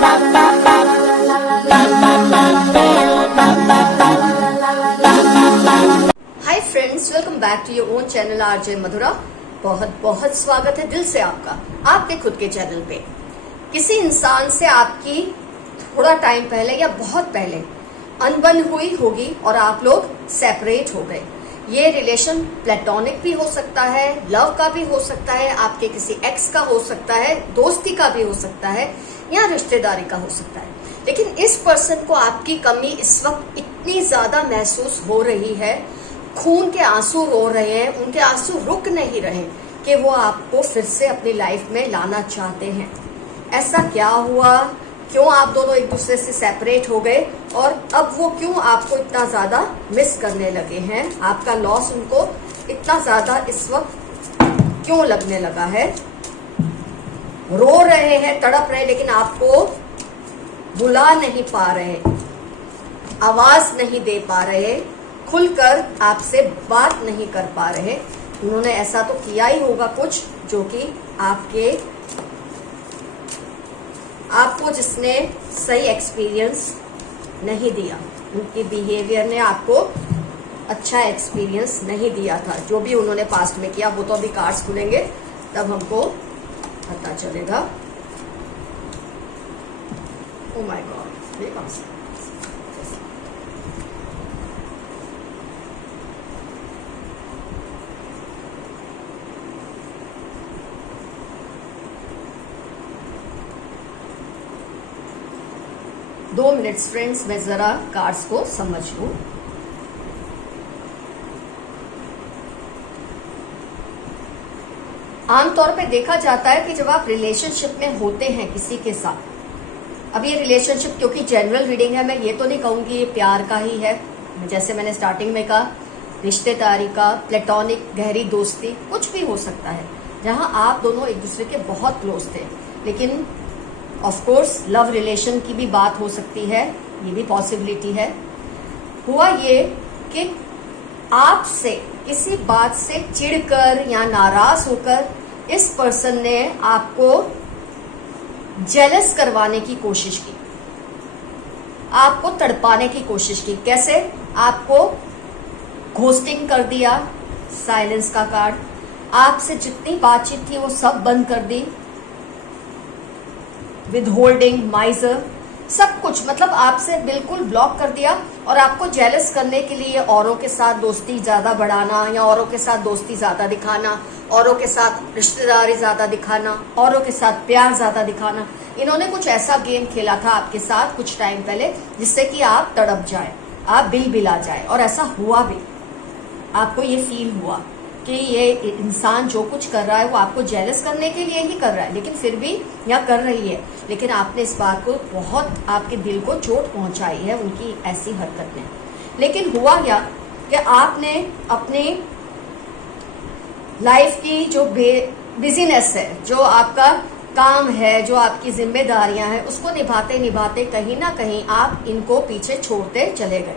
Hi friends, welcome back to your own channel RJ Madhura. बहुत बहुत स्वागत है दिल से आपका आपके खुद के चैनल पे। किसी इंसान से आपकी थोड़ा टाइम पहले या बहुत पहले अनबन हुई होगी और आप लोग सेपरेट हो गए। ये रिलेशन प्लेटोनिक भी हो सकता है, लव का भी हो सकता है, आपके किसी एक्स का हो सकता है, दोस्ती का भी हो सकता है या रिश्तेदारी का हो सकता है। लेकिन इस पर्सन को आपकी कमी इस वक्त इतनी ज्यादा महसूस हो रही है, खून के आंसू रो रहे हैं, उनके आंसू रुक नहीं रहे कि वो आपको फिर से अपनी लाइफ में लाना चाहते हैं। ऐसा क्या हुआ, क्यों आप दोनों एक दूसरे से सेपरेट हो गए और अब वो क्यों आपको इतना ज्यादा मिस करने लगे हैं, आपका लॉस उनको इतना ज्यादा इस वक्त क्यों लगने लगा है। रो रहे हैं, तड़प रहे, लेकिन आपको बुला नहीं पा रहे, आवाज नहीं दे पा रहे, खुलकर आपसे बात नहीं कर पा रहे। उन्होंने ऐसा तो किया ही होगा कुछ जो कि आपको जिसने सही एक्सपीरियंस नहीं दिया, उनकी बिहेवियर ने आपको अच्छा एक्सपीरियंस नहीं दिया था। जो भी उन्होंने पास्ट में किया वो तो अभी कार्ड्स खुलेंगे तब हमको पता चलेगा। ओ माय गॉड, ये कौन सा? दो मिनट्स फ्रेंड्स, मैं जरा कार्ड्स को समझ लूं। आमतौर पे देखा जाता है कि जब आप रिलेशनशिप में होते हैं किसी के साथ, अब ये रिलेशनशिप क्योंकि जनरल रीडिंग है, मैं ये तो नहीं कहूंगी ये प्यार का ही है, जैसे मैंने स्टार्टिंग में कहा, रिश्तेदारी का, प्लेटोनिक, गहरी दोस्ती, कुछ भी हो सकता है जहां आप दोनों एक दूसरे के बहुत क्लोज थे। लेकिन ऑफ कोर्स लव रिलेशन की भी बात हो सकती है, ये भी पॉसिबिलिटी है। हुआ ये कि आपसे किसी बात से चिढ़कर या नाराज होकर इस पर्सन ने आपको जेलस करवाने की कोशिश की, आपको तड़पाने की कोशिश की। कैसे? आपको घोस्टिंग कर दिया, साइलेंस का कार्ड, आपसे जितनी बातचीत थी वो सब बंद कर दी, विदहोल्डिंग, माइजर, सब कुछ, मतलब आपसे बिल्कुल ब्लॉक कर दिया। और आपको जेलस करने के लिए औरों के साथ दोस्ती ज्यादा बढ़ाना या औरों के साथ दोस्ती ज्यादा दिखाना, औरों के साथ रिश्तेदारी ज्यादा दिखाना, औरों के साथ प्यार ज्यादा दिखाना, इन्होंने कुछ ऐसा गेम खेला था आपके साथ कुछ टाइम पहले जिससे कि आप तड़प जाए, आप बिलबिला जाए। और ऐसा हुआ भी, आपको ये फील हुआ कि ये इंसान जो कुछ कर रहा है वो आपको जेलस करने के लिए ही कर रहा है, लेकिन फिर भी या कर रही है, लेकिन आपने इस बात को बहुत, आपके दिल को चोट पहुंचाई है उनकी ऐसी हरकत ने। लेकिन हुआ क्या कि आपने अपनी लाइफ की जो बिजीनेस है, जो आपका काम है, जो आपकी जिम्मेदारियां हैं, उसको निभाते निभाते कहीं ना कहीं आप इनको पीछे छोड़ते चले गए।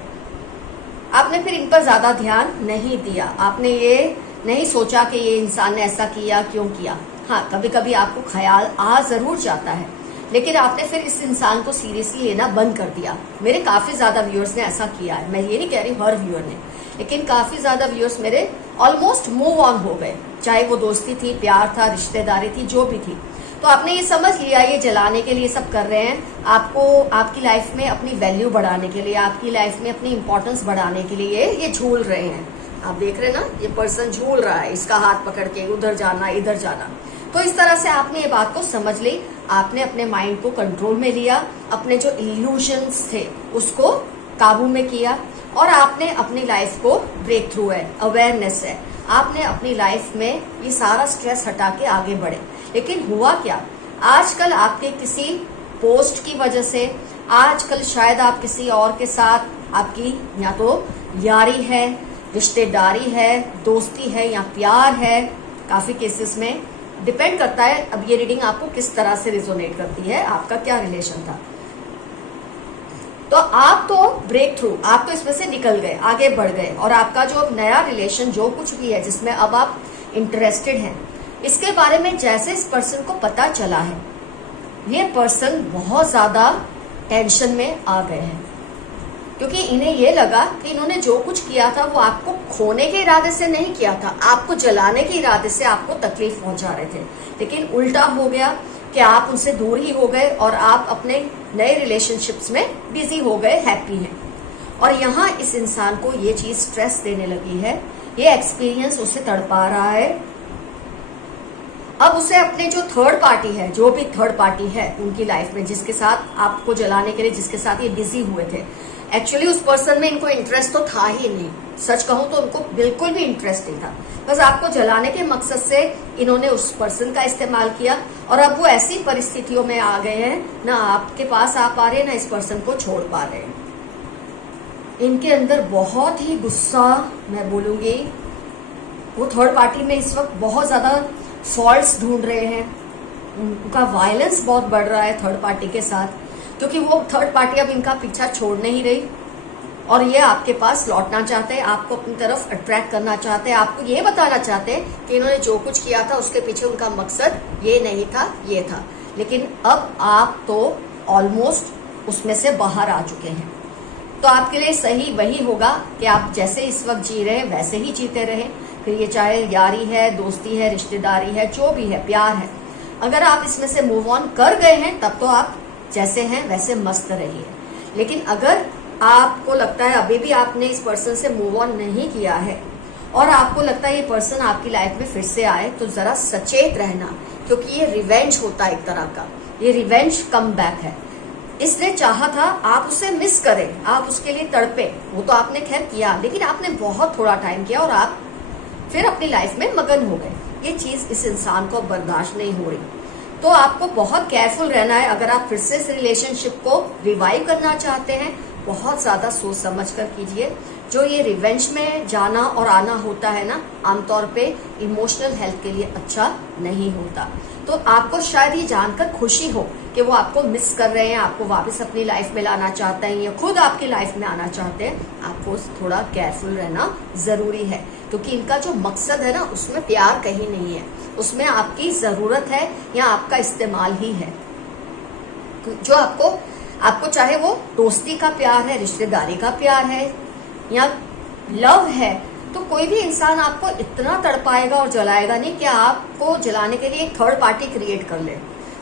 आपने फिर इन पर ज्यादा ध्यान नहीं दिया, आपने ये नहीं सोचा कि ये इंसान ने ऐसा किया, क्यों किया। हाँ, कभी कभी आपको ख्याल आ जरूर जाता है, लेकिन आपने फिर इस इंसान को सीरियसली लेना बंद कर दिया। मेरे काफी ज्यादा व्यूअर्स ने ऐसा किया है, मैं ये नहीं कह रही हर व्यूअर ने, लेकिन काफी ज्यादा व्यूअर्स मेरे ऑलमोस्ट मूव ऑन हो गए, चाहे वो दोस्ती थी, प्यार था, रिश्तेदारी थी, जो भी थी। तो आपने ये समझ लिया ये जलाने के लिए सब कर रहे हैं, आपको आपकी लाइफ में अपनी वैल्यू बढ़ाने के लिए, आपकी लाइफ में अपनी इंपॉर्टेंस बढ़ाने के लिए ये झूल रहे हैं। आप देख रहे हैं ना, ये पर्सन झूल रहा है, इसका हाथ पकड़ के उधर जाना, इधर जाना। तो इस तरह से आपने ये बात को समझ ली, आपने अपने माइंड को कंट्रोल में लिया, अपने जो इल्यूजन्स थे उसको काबू में किया और आपने अपनी लाइफ को ब्रेक थ्रू है, अवेयरनेस है, आपने अपनी लाइफ में ये सारा स्ट्रेस हटा के आगे बढ़े। लेकिन हुआ क्या, आजकल आपके किसी पोस्ट की वजह से, आजकल शायद आप किसी और के साथ आपकी या तो यारी है, रिश्तेदारी है, दोस्ती है या प्यार है, काफी केसेस में डिपेंड करता है। अब ये रीडिंग आपको किस तरह से रिजोनेट करती है, आपका क्या रिलेशन था। तो आप तो ब्रेक थ्रू, आप तो इसमें से निकल गए, आगे बढ़ गए, और आपका जो नया रिलेशन जो कुछ भी है जिसमें अब आप इंटरेस्टेड हैं, इसके बारे में जैसे इस पर्सन को पता चला है ये पर्सन बहुत ज्यादा टेंशन में आ गए हैं, क्योंकि इन्हें ये लगा कि इन्होंने जो कुछ किया था वो आपको खोने के इरादे से नहीं किया था, आपको जलाने के इरादे से आपको तकलीफ पहुंचा रहे थे। लेकिन उल्टा हो गया कि आप उनसे दूर ही हो गए और आप अपने नए रिलेशनशिप्स में बिजी हो गए, हैप्पी हैं। और यहाँ इस इंसान को ये चीज स्ट्रेस देने लगी है, ये एक्सपीरियंस उसे तड़पा रहा है। अब उसे अपने जो थर्ड पार्टी है, जो भी थर्ड पार्टी है उनकी लाइफ में, जिसके साथ आपको जलाने के लिए जिसके साथ ये बिजी हुए थे, एक्चुअली उस पर्सन में इनको इंटरेस्ट तो था ही नहीं। सच कहूं तो उनको बिल्कुल भी इंटरेस्ट नहीं था, बस आपको जलाने के मकसद से इन्होंने उस पर्सन का इस्तेमाल किया। और अब वो ऐसी परिस्थितियों में आ गए हैं, ना आपके पास आ पा रहे, ना इस पर्सन को छोड़ पा रहे हैं। इनके अंदर बहुत ही गुस्सा, मैं बोलूंगी वो थर्ड पार्टी में इस वक्त बहुत ज्यादा फॉल्ट्स ढूंढ रहे हैं। उनका वायलेंस बहुत बढ़ रहा है थर्ड पार्टी के साथ, क्योंकि वो थर्ड पार्टी अब इनका पीछा छोड़ नहीं रही और ये आपके पास लौटना चाहते हैं, आपको अपनी तरफ अट्रैक्ट करना चाहते हैं, आपको ये बताना चाहते हैं कि इन्होंने जो कुछ किया था उसके पीछे उनका मकसद ये नहीं था, ये था। लेकिन अब आप तो ऑलमोस्ट उसमें से बाहर आ चुके हैं, तो आपके लिए सही वही होगा कि आप जैसे इस वक्त जी रहे हैं वैसे ही जीते रहें। फिर ये चाहे यारी है, दोस्ती है, रिश्तेदारी है, जो भी है, प्यार है, अगर आप इसमें से मूव ऑन कर गए हैं तब तो आप जैसे हैं वैसे मस्त रहिए। लेकिन अगर आपको लगता है अभी भी आपने इस पर्सन से मूव ऑन नहीं किया है और आपको लगता है ये पर्सन आपकी लाइफ में फिर से आए, तो जरा सचेत रहना, क्योंकि ये रिवेंज होता है एक तरह का, ये रिवेंज कम बैक है। इसने चाहा था आप उसे मिस करें, आप उसके लिए तड़पे, वो तो आपने खैर किया, लेकिन आपने बहुत थोड़ा टाइम किया और आप फिर अपनी लाइफ में मगन हो गए। ये चीज इस इंसान को बर्दाश्त नहीं हो रही, तो आपको बहुत केयरफुल रहना है। अगर आप फिर से इस रिलेशनशिप को रिवाइव करना चाहते हैं, बहुत ज्यादा सोच समझ कर कीजिए। जो ये रिवेंज में जाना और आना होता है ना, आमतौर पे इमोशनल हेल्थ के लिए अच्छा नहीं होता। तो आपको शायद ये जानकर खुशी हो कि वो आपको मिस कर रहे हैं, आपको वापस अपनी लाइफ में लाना चाहते हैं या खुद आपकी लाइफ में आना चाहते हैं। आपको थोड़ा केयरफुल रहना जरूरी है, क्योंकि इनका जो मकसद है ना, उसमें प्यार कहीं नहीं है, उसमें आपकी जरूरत है या आपका इस्तेमाल ही है। जो आपको चाहे वो दोस्ती का प्यार है, रिश्तेदारी का प्यार है या लव है, तो कोई भी इंसान आपको इतना तड़पाएगा और जलाएगा नहीं कि आपको जलाने के लिए एक थर्ड पार्टी क्रिएट कर ले।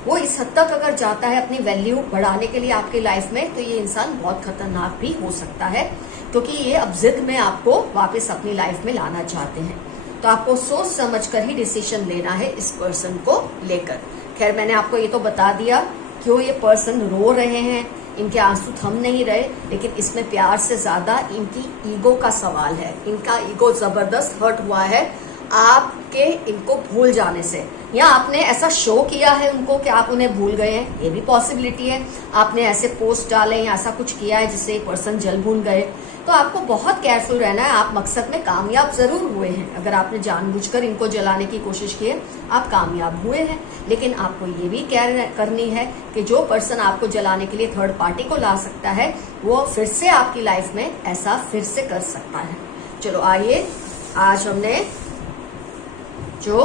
वो इस हद तक अगर जाता है अपनी वैल्यू बढ़ाने के लिए आपकी लाइफ में, तो ये इंसान बहुत खतरनाक भी हो सकता है, क्योंकि ये अब जिद में आपको वापस अपनी लाइफ में लाना चाहते हैं। तो आपको सोच समझ कर ही डिसीजन लेना है इस पर्सन को लेकर। खैर, मैंने आपको ये तो बता दिया क्यों ये पर्सन रो रहे हैं, इनके आंसू थम नहीं रहे, लेकिन इसमें प्यार से ज्यादा इनकी ईगो का सवाल है। इनका ईगो जबरदस्त हर्ट हुआ है आपके इनको भूल जाने से, या आपने ऐसा शो किया है उनको कि आप उन्हें भूल गए हैं, ये भी पॉसिबिलिटी है। आपने ऐसे पोस्ट डाले या ऐसा कुछ किया है जिससे एक पर्सन जल भूल गए। तो आपको बहुत केयरफुल रहना है। आप मकसद में कामयाब जरूर हुए हैं, अगर आपने जानबूझकर इनको जलाने की कोशिश की है, आप कामयाब हुए हैं। लेकिन आपको ये भी केयर करनी है कि जो पर्सन आपको जलाने के लिए थर्ड पार्टी को ला सकता है, वो फिर से आपकी लाइफ में ऐसा फिर से कर सकता है। चलो आइए, आज हमने जो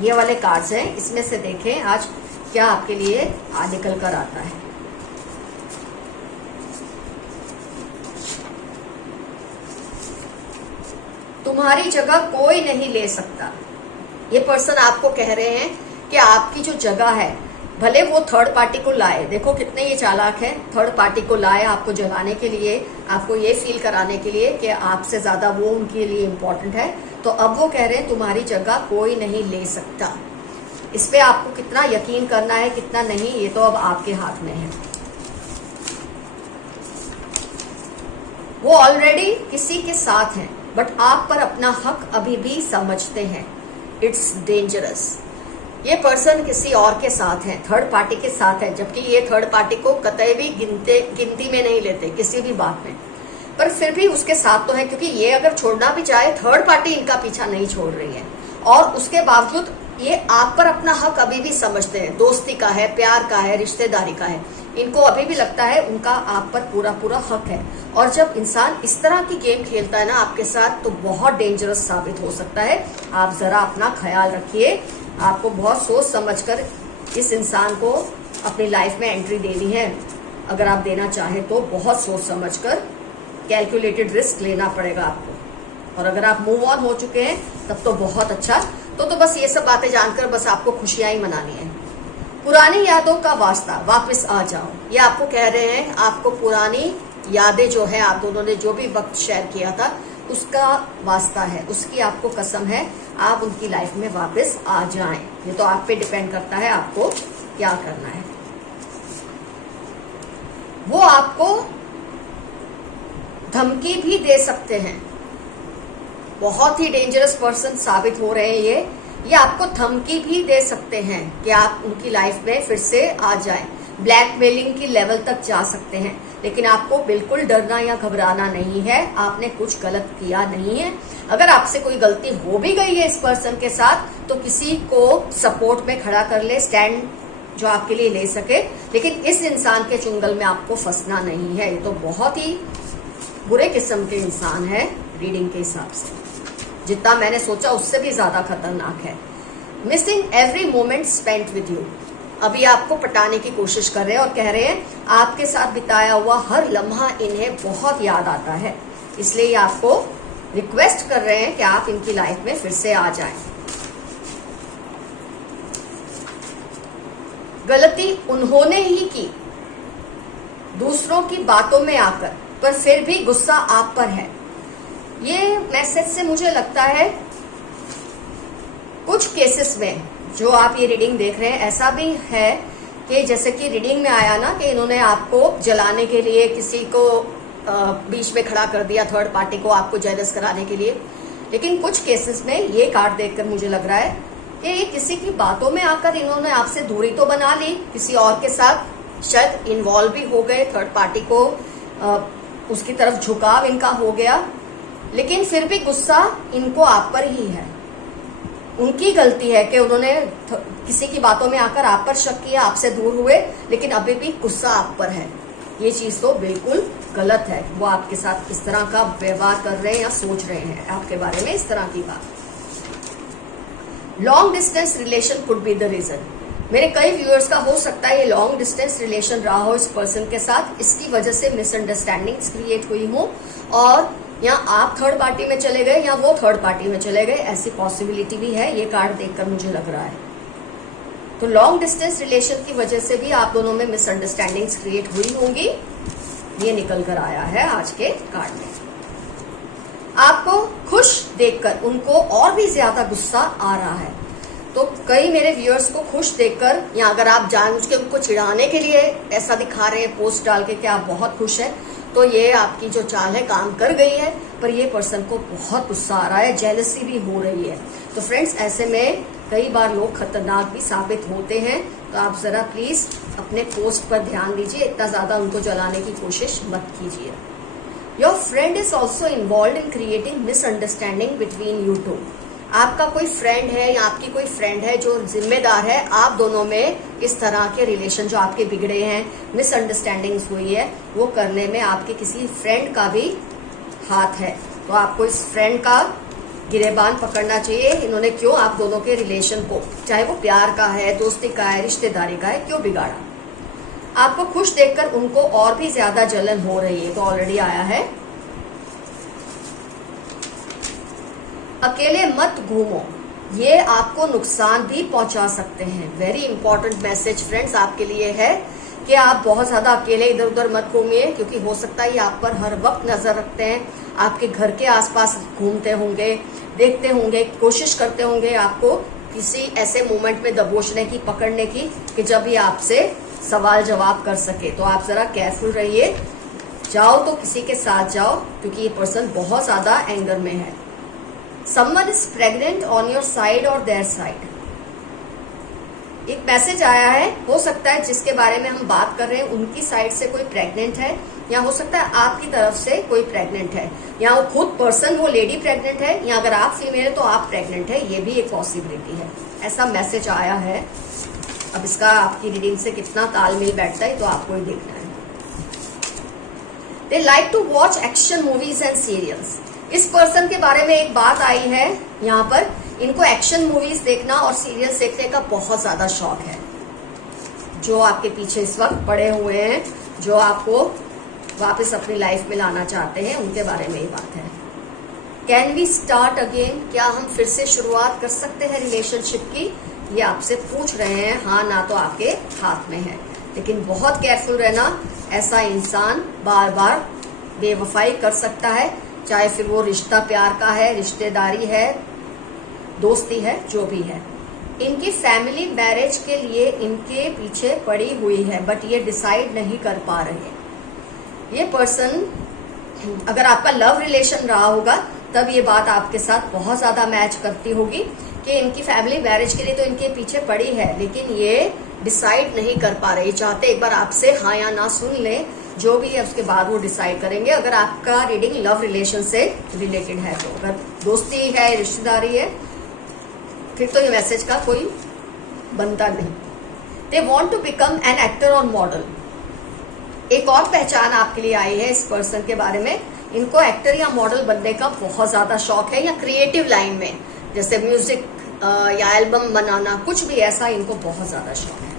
ये वाले कार्ड्स हैं इसमें से देखें आज क्या आपके लिए निकल कर आता है। तुम्हारी जगह कोई नहीं ले सकता। ये पर्सन आपको कह रहे हैं कि आपकी जो जगह है, भले वो थर्ड पार्टी को लाए, देखो कितने ये चालाक है, थर्ड पार्टी को लाए आपको जलाने के लिए, आपको ये फील कराने के लिए कि आपसे ज्यादा वो उनके लिए इम्पोर्टेंट है। तो अब वो कह रहे हैं तुम्हारी जगह कोई नहीं ले सकता। इस पे आपको कितना यकीन करना है, कितना नहीं, ये तो अब आपके हाथ में है। वो ऑलरेडी किसी के साथ हैं, बट आप पर अपना हक अभी भी समझते हैं। It's dangerous. ये पर्सन किसी और के साथ है, थर्ड पार्टी के साथ है, जबकि ये थर्ड पार्टी को कतई भी गिनती में नहीं लेते किसी भी बात में, पर फिर भी उसके साथ तो है, क्योंकि ये अगर छोड़ना भी चाहे, थर्ड पार्टी इनका पीछा नहीं छोड़ रही है। और उसके बावजूद ये आप पर अपना हक अभी भी समझते हैं। दोस्ती का है, प्यार का है, रिश्तेदारी का है, इनको अभी भी लगता है उनका आप पर पूरा पूरा हक है। और जब इंसान इस तरह की गेम खेलता है ना आपके साथ, तो बहुत डेंजरस साबित हो सकता है। आप जरा अपना ख्याल रखिए, आपको बहुत सोच समझकर इस इंसान को अपनी लाइफ में एंट्री देनी है, अगर आप देना चाहें तो बहुत सोच समझकर कैलकुलेटेड रिस्क लेना पड़ेगा आपको। और अगर आप मूव ऑन हो चुके हैं तब तो बहुत अच्छा। तो बस ये सब बातें जानकर बस आपको खुशियां ही मनानी है। पुरानी यादों का वास्ता, वापस आ जाओ, ये आपको कह रहे हैं। आपको पुरानी यादें जो है, आप दोनों ने जो भी वक्त शेयर किया था उसका वास्ता है, उसकी आपको कसम है, आप उनकी लाइफ में वापस आ जाएं। ये तो आप पे डिपेंड करता है आपको क्या करना है। वो आपको धमकी भी दे सकते हैं, बहुत ही डेंजरस पर्सन साबित हो रहे हैं ये आपको धमकी भी दे सकते हैं कि आप उनकी लाइफ में फिर से आ जाएं। ब्लैकमेलिंग की लेवल तक जा सकते हैं, लेकिन आपको बिल्कुल डरना या घबराना नहीं है। आपने कुछ गलत किया नहीं है। अगर आपसे कोई गलती हो भी गई है इस पर्सन के साथ तो किसी को सपोर्ट में खड़ा कर ले, स्टैंड जो आपके लिए ले सके, लेकिन इस इंसान के चुंगल में आपको फंसना नहीं है। ये तो बहुत ही बुरे किस्म के इंसान है रीडिंग के हिसाब से, जितना मैंने सोचा उससे भी ज्यादा खतरनाक है। Missing every moment spent with you, अभी आपको पटाने की कोशिश कर रहे हैं और कह रहे हैं आपके साथ बिताया हुआ हर लम्हा इन्हें बहुत याद आता है, इसलिए ये आपको रिक्वेस्ट कर रहे हैं कि आप इनकी लाइफ में फिर से आ जाएं। गलती उन्होंने ही की दूसरों की बातों में आकर, पर फिर भी गुस्सा आप पर है। ये मैसेज से मुझे लगता है कुछ केसेस में जो आप ये रीडिंग देख रहे हैं ऐसा भी है कि जैसे कि रीडिंग में आया ना कि इन्होंने आपको जलाने के लिए किसी को बीच में खड़ा कर दिया, थर्ड पार्टी को आपको जेलस कराने के लिए। लेकिन कुछ केसेस में ये कार्ड देखकर मुझे लग रहा है कि ये किसी की बातों में आकर इन्होंने आपसे दूरी तो बना ली, किसी और के साथ शायद इन्वॉल्व भी हो गए, थर्ड पार्टी को उसकी तरफ झुकाव इनका हो गया, लेकिन फिर भी गुस्सा इनको आप पर ही है। उनकी गलती है कि उन्होंने किसी की बातों में आकर आप पर शक किया, आपसे दूर हुए, लेकिन अभी भी गुस्सा आप पर है। ये चीज तो बिल्कुल गलत है। वो आपके साथ इस तरह का व्यवहार कर रहे हैं या सोच रहे हैं आपके बारे में इस तरह की बात। Long distance relation could be the reason. मेरे कई व्यूअर्स का हो सकता है ये लॉन्ग डिस्टेंस रिलेशन रहा हो इस पर्सन के साथ, इसकी वजह से मिसअंडरस्टैंडिंग्स क्रिएट हुई हो और या आप थर्ड पार्टी में चले गए या वो थर्ड पार्टी में चले गए, ऐसी पॉसिबिलिटी भी है। ये कार्ड देखकर मुझे लग रहा है तो लॉन्ग डिस्टेंस रिलेशन की वजह से भी आप दोनों में मिसअंडरस्टैंडिंग्स क्रिएट हुई होंगी। ये निकल कर आया है आज के कार्ड में। आपको खुश देखकर उनको और भी ज्यादा गुस्सा आ रहा है। तो कई मेरे व्यूअर्स को खुश देखकर, या अगर आप जानबूझ के उनको चिढ़ाने के लिए ऐसा दिखा रहे हैं पोस्ट डाल के कि आप बहुत खुश हैं, तो ये आपकी जो चाल है काम कर गई है। पर ये पर्सन को बहुत गुस्सा आ रहा है, जेलसी भी हो रही है। तो फ्रेंड्स, ऐसे में कई बार लोग खतरनाक भी साबित होते हैं, तो आप जरा प्लीज अपने पोस्ट पर ध्यान दीजिए, इतना ज्यादा उनको जलाने की कोशिश मत कीजिए। Your friend is also involve in creating misunderstanding between you two. आपका कोई फ्रेंड है या आपकी कोई फ्रेंड है जो जिम्मेदार है आप दोनों में इस तरह के रिलेशन जो आपके बिगड़े हैं, मिसअंडरस्टैंडिंग्स हुई है, वो करने में आपके किसी फ्रेंड का भी हाथ है। तो आपको इस फ्रेंड का गिरेबान पकड़ना चाहिए। इन्होंने क्यों आप दोनों के रिलेशन को, चाहे वो प्यार का है, दोस्ती का है, रिश्तेदारी का है, क्यों बिगाड़ा। आपको खुश देखकर उनको और भी ज्यादा जलन हो रही है, तो ऑलरेडी आया है। अकेले मत घूमो, ये आपको नुकसान भी पहुंचा सकते हैं। वेरी इंपॉर्टेंट मैसेज फ्रेंड्स आपके लिए है कि आप बहुत ज्यादा अकेले इधर उधर मत घूमिए, क्योंकि हो सकता है ये आप पर हर वक्त नजर रखते हैं, आपके घर के आसपास घूमते होंगे, देखते होंगे, कोशिश करते होंगे आपको किसी ऐसे मोमेंट में दबोचने की, पकड़ने की कि जब ये आपसे सवाल जवाब कर सके। तो आप जरा केयरफुल रहिए, जाओ तो किसी के साथ जाओ, क्योंकि ये पर्सन बहुत ज्यादा एंगर में है। Someone is pregnant on your side or their side. एक मैसेज आया है, हो सकता है जिसके बारे में हम बात कर रहे हैं उनकी साइड से कोई प्रेग्नेंट है, या हो सकता है आपकी तरफ से कोई प्रेग्नेंट है, या वो खुद पर्सन, वो लेडी प्रेग्नेंट है, या अगर आप फीमेल है तो आप प्रेग्नेंट है, ये भी एक पॉसिबिलिटी है। ऐसा मैसेज आया है। अब इसका आपकी रीडिंग से कितना तालमेल बैठता है तो आपको ही देखना है। They like to watch action movies and serials. इस पर्सन के बारे में एक बात आई है यहाँ पर, इनको एक्शन मूवीज देखना और सीरियल्स देखने का बहुत ज्यादा शौक है। जो आपके पीछे इस वक्त पड़े हुए हैं, जो आपको वापस अपनी लाइफ में लाना चाहते हैं, उनके बारे में ही बात है। कैन वी स्टार्ट अगेन, क्या हम फिर से शुरुआत कर सकते हैं रिलेशनशिप की, ये आपसे पूछ रहे हैं। हाँ ना तो आपके हाथ में है, लेकिन बहुत केयरफुल रहना। ऐसा इंसान बार बार बेवफाई कर सकता है, चाहे फिर वो रिश्ता प्यार का है, रिश्तेदारी है, दोस्ती है, जो भी है। इनकी फैमिली मैरिज के लिए इनके पीछे पड़ी हुई है, बट ये डिसाइड नहीं कर पा रहे। ये पर्सन, अगर आपका लव रिलेशन रहा होगा तब ये बात आपके साथ बहुत ज्यादा मैच करती होगी कि इनकी फैमिली मैरिज के लिए तो इनके पीछे पड़ी है, लेकिन ये डिसाइड नहीं कर पा रहे। चाहते एक बार आपसे हाँ या ना सुन ले, जो भी है उसके बाद वो डिसाइड करेंगे। अगर आपका रीडिंग लव रिलेशन से रिलेटेड है तो, अगर दोस्ती है, रिश्तेदारी है, फिर तो ये मैसेज का कोई बनता नहीं। They want to become an actor और मॉडल। एक और पहचान आपके लिए आई है इस पर्सन के बारे में, इनको एक्टर या मॉडल बनने का बहुत ज्यादा शौक है, या क्रिएटिव लाइन में जैसे म्यूजिक या एल्बम बनाना, कुछ भी ऐसा इनको बहुत ज्यादा शौक है।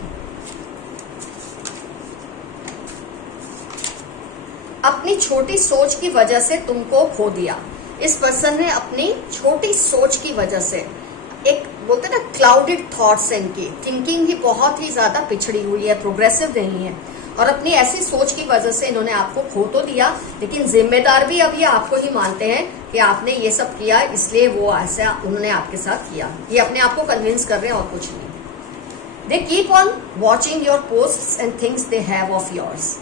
अपनी छोटी सोच की वजह से तुमको खो दिया। इस पर्सन ने अपनी छोटी सोच की वजह से, एक बोलते ना क्लाउडेड थॉट्स है, इनकी थिंकिंग ही बहुत ही ज्यादा पिछड़ी हुई है, प्रोग्रेसिव नहीं है, और अपनी ऐसी सोच की वजह से इन्होंने आपको खो तो दिया, लेकिन जिम्मेदार भी अब ये आपको ही मानते हैं कि आपने ये सब किया, इसलिए वो ऐसा उन्होंने आपके साथ किया। ये अपने आप को कन्विंस कर रहे हैं और कुछ नहीं। They keep on watching your posts and things they have of yours.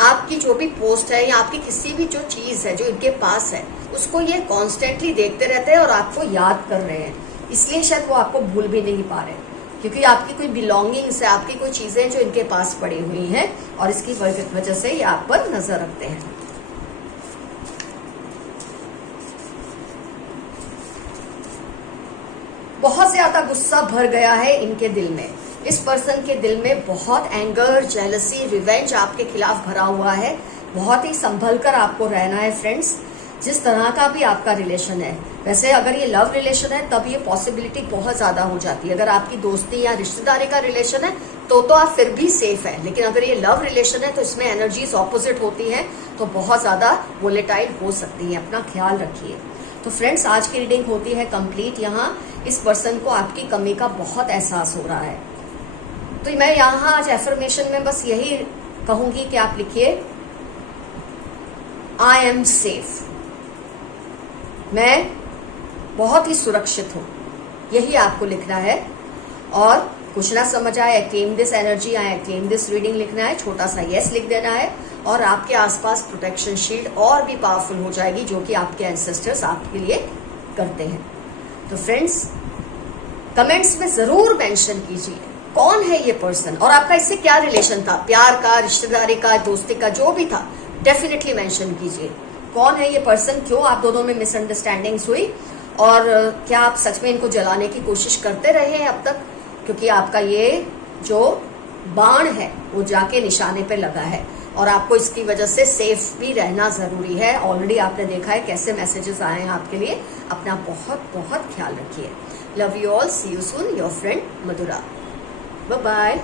आपकी जो भी पोस्ट है या आपकी किसी भी जो चीज है जो इनके पास है, उसको ये कॉन्स्टेंटली देखते रहते हैं और आपको याद कर रहे हैं, इसलिए शायद वो आपको भूल भी नहीं पा रहे, क्योंकि आपकी कोई बिलोंगिंग्स है, आपकी कोई चीजें जो इनके पास पड़ी हुई हैं, और इसकी वजह से ये आप पर नजर रखते हैं। बहुत ज्यादा गुस्सा भर गया है इनके दिल में। इस पर्सन के दिल में बहुत एंगर, जेलसी, रिवेंज आपके खिलाफ भरा हुआ है। बहुत ही संभल कर आपको रहना है फ्रेंड्स, जिस तरह का भी आपका रिलेशन है। वैसे अगर ये लव रिलेशन है तब ये पॉसिबिलिटी बहुत ज्यादा हो जाती है। अगर आपकी दोस्ती या रिश्तेदारी का रिलेशन है तो आप फिर भी सेफ है, लेकिन अगर ये लव रिलेशन है तो इसमें एनर्जीज ऑपोजिट होती हैं, तो बहुत ज्यादा वोलेटाइल हो सकती है। अपना ख्याल रखिए। तो फ्रेंड्स, आज की रीडिंग होती है कंप्लीट। यहाँ इस पर्सन को आपकी कमी का बहुत एहसास हो रहा है, तो मैं यहाँ आज एफर्मेशन में बस यही कहूंगी कि आप लिखिए, आई एम सेफ। मैं बहुत ही सुरक्षित हूं, यही आपको लिखना है। और कुछ ना समझ आए, I claim this energy, I claim this reading लिखना है, छोटा सा यस लिख देना है, और आपके आसपास प्रोटेक्शन शील्ड और भी पावरफुल हो जाएगी, जो कि आपके एंसेस्टर्स आपके लिए करते हैं। तो फ्रेंड्स, कमेंट्स में जरूर मेंशन कीजिए कौन है ये पर्सन और आपका इससे क्या रिलेशन था, प्यार का, रिश्तेदारी का, दोस्ती का, जो भी था। डेफिनेटली मेंशन कीजिए कौन है ये पर्सन, क्यों आप दोनों में मिसअंडरस्टैंडिंग्स हुई, और क्या आप सच में इनको जलाने की कोशिश करते रहे हैं अब तक, क्योंकि आपका ये जो बाण है वो जाके निशाने पे लगा है, और आपको इसकी वजह से सेफ भी रहना जरूरी है। ऑलरेडी आपने देखा है कैसे मैसेजेस आए हैं आपके लिए। अपना बहुत बहुत ख्याल रखिए। Love you all, see you soon, your friend Madhura. Bye bye.